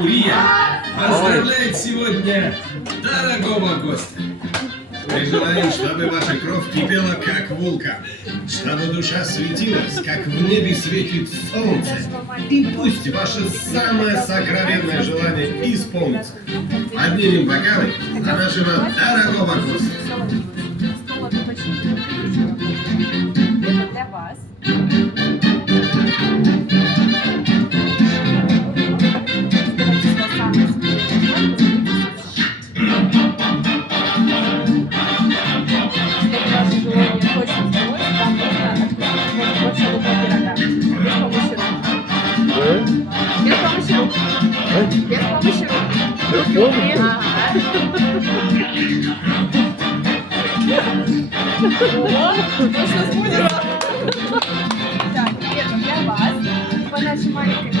Урия поздравляет сегодня дорогого гостя. Мы желаем, чтобы ваша кровь кипела, как вулкан, чтобы душа светилась, как в небе светит солнце, и пусть ваше самое сокровенное желание исполнится. Поднимем бокалы за нашего дорогого гостя. Это для вас. Без помощи рук. Без помощи рук. Руки. О, что будет? Так, это для вас. По нашей маленькой